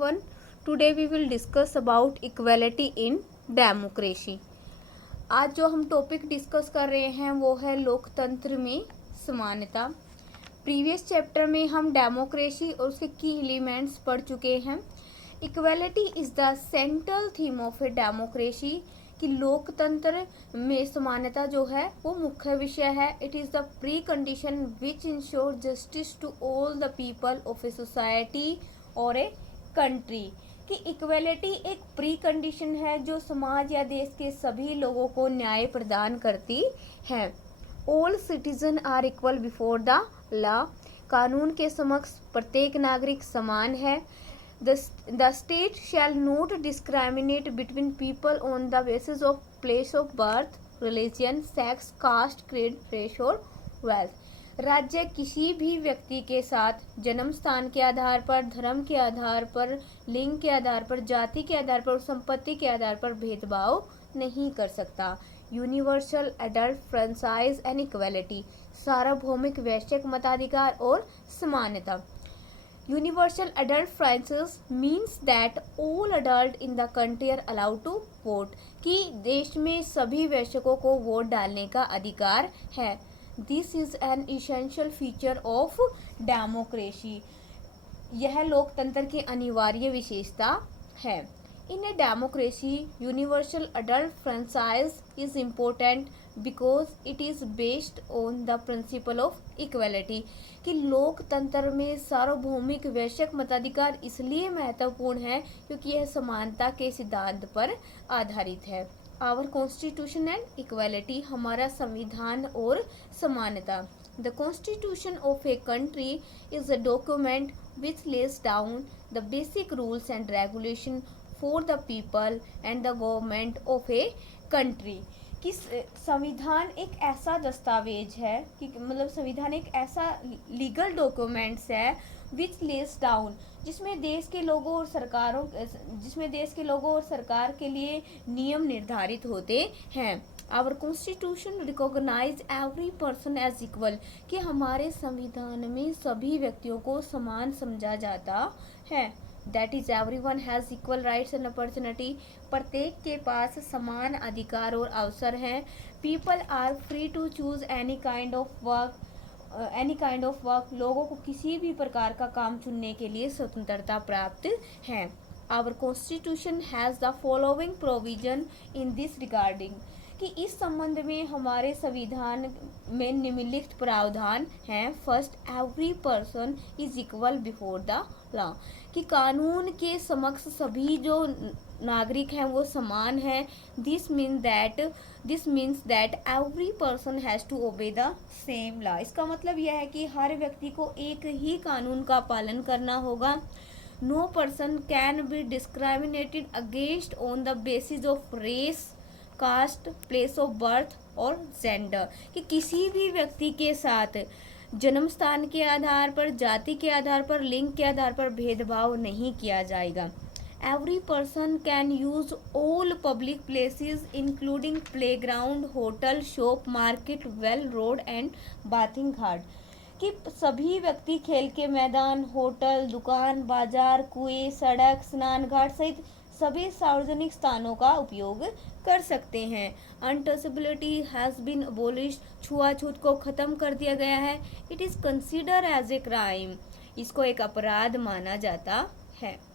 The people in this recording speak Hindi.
everyone. Today we will discuss about equality in democracy. आज जो हम टॉपिक डिस्कस कर रहे हैं वो है लोकतंत्र में समानता। प्रीवियस चैप्टर में हम डेमोक्रेसी और उसके की एलिमेंट्स पढ़ चुके हैं। Equality is the central theme of a democracy, कि लोकतंत्र में समानता जो है वो मुख्य विषय है। It is the precondition which ensure justice to all the people of a society और ए कंट्री। कि इक्वलिटी एक प्री कंडीशन है जो समाज या देश के सभी लोगों को न्याय प्रदान करती है। All citizen are equal before the law, कानून के समक्ष प्रत्येक नागरिक समान है। The state shall not discriminate between people on the basis of place of birth, religion, sex, caste, creed, race or wealth। राज्य किसी भी व्यक्ति के साथ जन्म स्थान के आधार पर, धर्म के आधार पर, लिंग के आधार पर, जाति के आधार पर और संपत्ति के आधार पर भेदभाव नहीं कर सकता। Universal adult franchise and equality, सार्वभौमिक वैश्विक मताधिकार और समानता। Universal adult franchise means that all adult in the country are allowed to vote, कि देश में सभी वयस्कों को वोट डालने का अधिकार है। This is an essential feature of democracy, यह लोकतंत्र की अनिवार्य विशेषता है। In a democracy, universal adult franchise is important because it is based on the principle of equality, कि लोकतंत्र में सार्वभौमिक वैश्विक मताधिकार इसलिए महत्वपूर्ण है क्योंकि यह समानता के सिद्धांत पर आधारित है। आवर कॉन्स्टिट्यूशन एंड इक्वलिटी, हमारा संविधान और समानता। The constitution of a country is a document which less down the basic rules and regulation for the people and the government of A country. कि संविधान एक ऐसा दस्तावेज है कि मतलब संविधान एक ऐसा लीगल डॉक्यूमेंट्स है विच लेस डाउन, जिसमें देश के लोगों और सरकार के लिए नियम निर्धारित होते हैं। Our constitution recognize every person as equal, कि हमारे संविधान में सभी व्यक्तियों को समान समझा जाता है। That is everyone has equal rights and opportunity, प्रत्येक के पास समान अधिकार और अवसर हैं। People are free to choose any kind of work, लोगों को किसी भी प्रकार का काम चुनने के लिए स्वतंत्रता प्राप्त है। Our constitution has the following provision in this regarding, कि इस संबंध में हमारे संविधान में निम्नलिखित प्रावधान हैं। First, every person is equal before the law, कि कानून के समक्ष सभी जो नागरिक हैं वो समान हैं। This means that every person has to obey the same law, इसका मतलब यह है कि हर व्यक्ति को एक ही कानून का पालन करना होगा। No person can be discriminated against on the basis of race, caste, place of birth और जेंडर, कि किसी भी व्यक्ति के साथ जन्म स्थान के आधार पर, जाति के आधार पर, लिंग के आधार पर भेदभाव नहीं किया जाएगा। Every person can use all public places including playground, hotel, shop, market, well, road and bathing ghat, कि सभी व्यक्ति खेल के मैदान, होटल, दुकान, बाजार, कुएं, सड़क, स्नान घाट सहित सभी सार्वजनिक स्थानों का उपयोग कर सकते हैं। अनटचेबिलिटी हैज़ बीन अबोलिश्ड, छुआछूत को ख़त्म कर दिया गया है। It is consider as a crime, इसको एक अपराध माना जाता है।